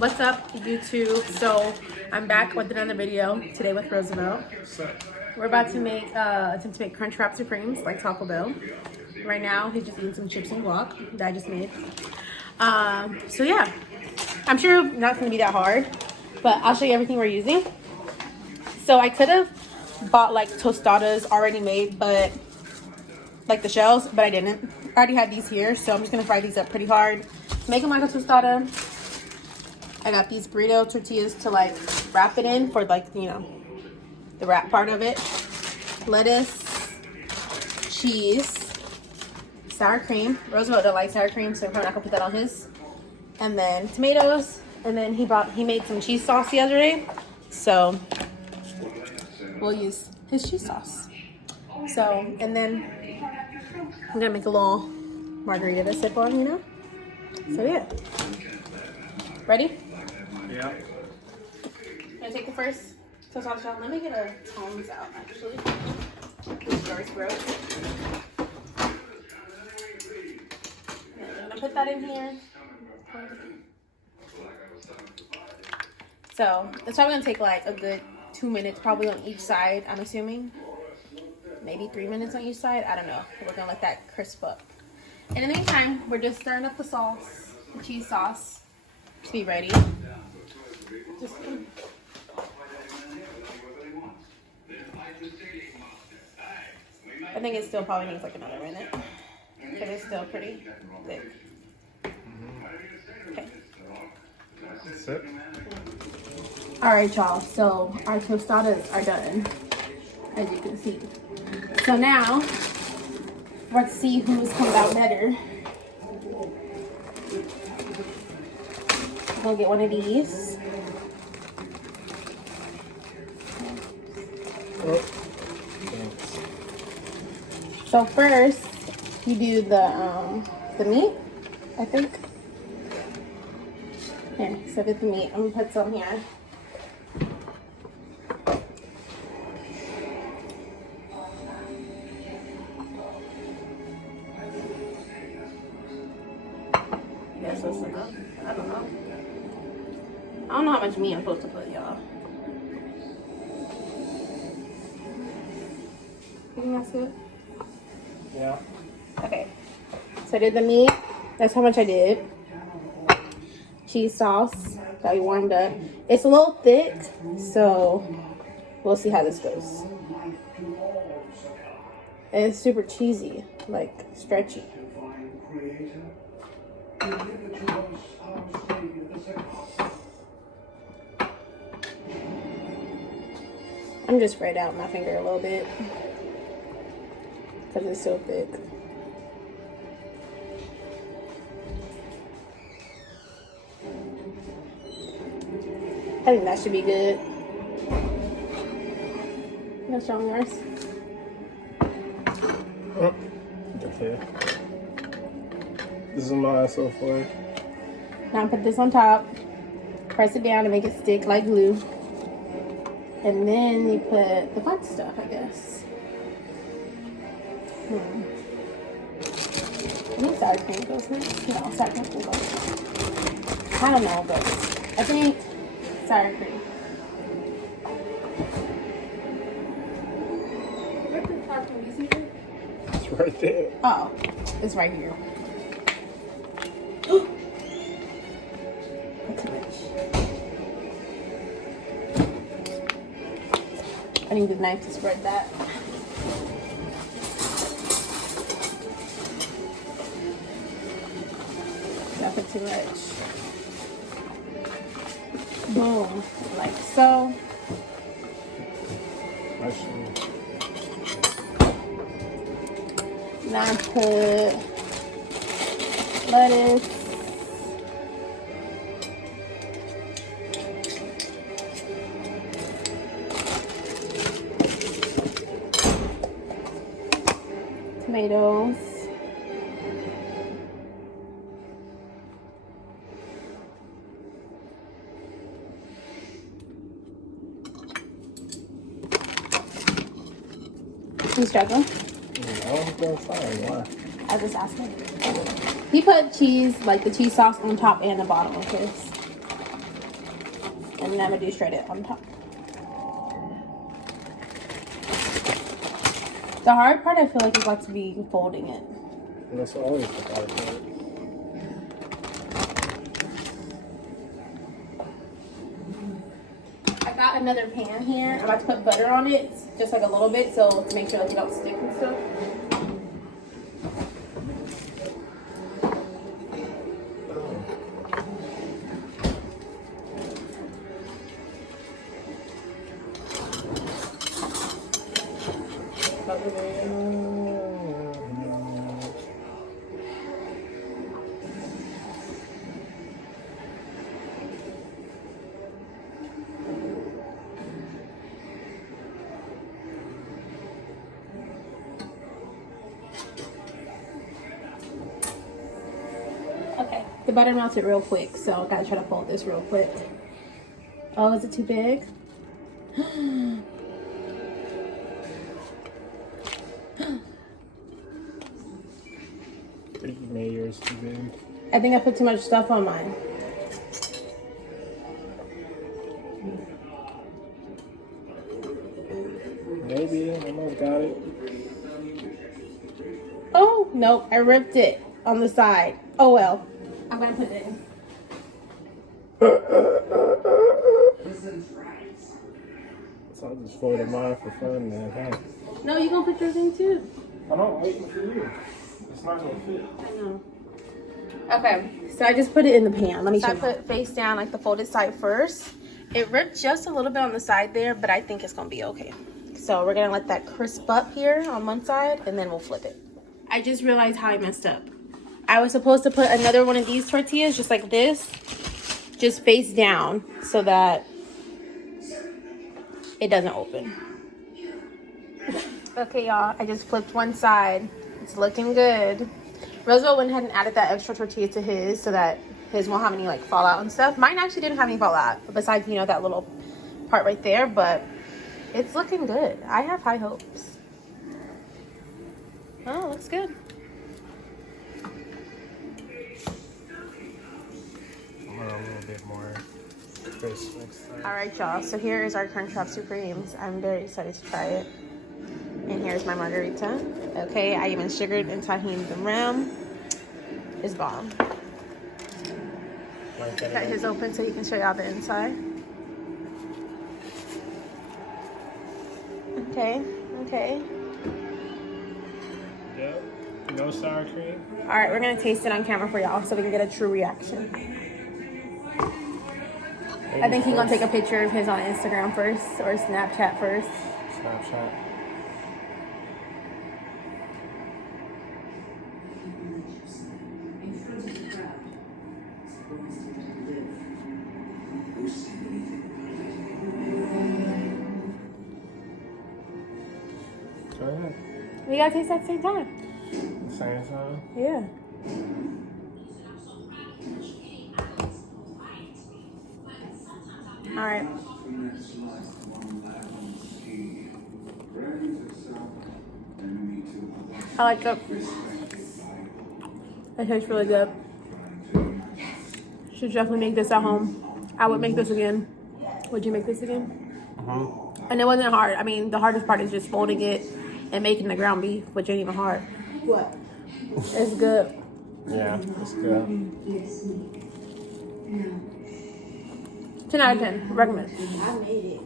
What's up, YouTube? So I'm back with another video today with Roosevelt. We're about to make attempt to make Crunchwrap Supremes like Taco Bell. Right now he's just eating some chips and guac that I just made. So yeah, I'm sure not gonna be that hard, but I'll show you everything we're using. So I could have bought like tostadas already made, but like the shells, but I didn't. I already had these here, so I'm just gonna fry these up pretty hard. Make them like a tostada. I got these burrito tortillas to like wrap it in for like, you know, the wrap part of it. Lettuce, cheese, sour cream. Roosevelt don't like sour cream, so I'm probably not gonna put that on his. And then tomatoes. And then he made some cheese sauce the other day, so we'll use his cheese sauce. So, and then I'm gonna make a little margarita to sip on, you know. So yeah, ready? Yeah. Gonna take the first tostada shell. Let me get a Tom's out actually. This jar's broke. I'm gonna put that in here. So it's probably gonna take like a good 2 minutes, probably on each side. I'm assuming maybe 3 minutes on each side. I don't know. We're gonna let that crisp up. In the meantime, we're just stirring up the sauce, the cheese sauce, to be ready. Just I think it still probably needs like another minute because it's still pretty thick. Okay. Sip. All right, y'all. So our tostadas are done, as you can see. So now let's see who's comes out better. I'm gonna get one of these. Oh. So first, you do the meat, I think. Here, so get the meat. I'm gonna put some here. I guess that's enough. I don't know. I don't know how much meat I'm supposed to put, y'all. You think that's good? Yeah. Okay. So I did the meat. That's how much I did. Cheese sauce that we warmed up. It's a little thick, so we'll see how this goes. And it's super cheesy, like stretchy. I'm just spread out my finger a little bit because it's so thick. I think that should be good. Let's show me yours. Oh. Okay. This is mine so far. Now put this on top. Press it down to make it stick like glue. And then you put the fun stuff, I guess. I think sour cream goes next. No, sour cream can go. I don't know, but I think sour cream. Where's the sour cream? You see it? It's right there. Oh, it's right here. That's too much. I need the knife to spread that. Not put too much. Boom, like so. Now I put lettuce. Tomatoes. You struggling? I'm going fine. Why? I was asking. He put cheese, like the cheese sauce on top and the bottom of his. and then I'm gonna do shred it on top. The hard part I feel like is like to be folding it. And that's always the hard part. I got another pan here. I'm about to put butter on it, just like a little bit, so to make sure like it don't stick and stuff. Okay, the butter melted real quick, so I gotta try to fold this real quick. Oh, is it too big? I think you made yours too big. I think I put too much stuff on mine. Maybe, I almost got it. Oh, nope, I ripped it on the side. Oh well. I'm gonna put it in. So I just folded mine for fun then, huh? No, you gonna put yours in too. I'm waiting for you. It's not gonna fit. I know. Okay, so I just put it in the pan. Let me show you. I put face down, like the folded side first. It ripped just a little bit on the side there, but I think it's gonna be okay. So we're gonna let that crisp up here on one side, and then we'll flip it. I just realized how I messed up. I was supposed to put another one of these tortillas, just like this, just face down, so that it doesn't open. Okay, y'all, I just flipped one side. It's looking good. Roosevelt went ahead and added that extra tortilla to his so that his won't have any like fallout and stuff. Mine actually didn't have any fallout besides, you know, that little part right there, but it's looking good. I have high hopes. Oh, looks good. I want a little bit more crisp next time. All right, y'all. So here is our Crunchwrap Supremes. I'm very excited to try it. And here's my margarita. Okay, I even sugared and tahined the rim. It's bomb. Cut his open so you can show y'all the inside. Okay, okay. Yep. No sour cream. All right, we're gonna taste it on camera for y'all so we can get a true reaction. I think he's gonna take a picture of his on Instagram first or Snapchat first. Snapchat. Go ahead. We gotta taste at the same time. Same time? Yeah. All right. I like it. It tastes really good. Should definitely make this at home. I would make this again. Would you make this again? And it wasn't hard. I mean, the hardest part is just folding it and making the ground beef, which ain't even hard. What? It's good. Yeah, it's good. 10 out of 10. Recommend. I made it.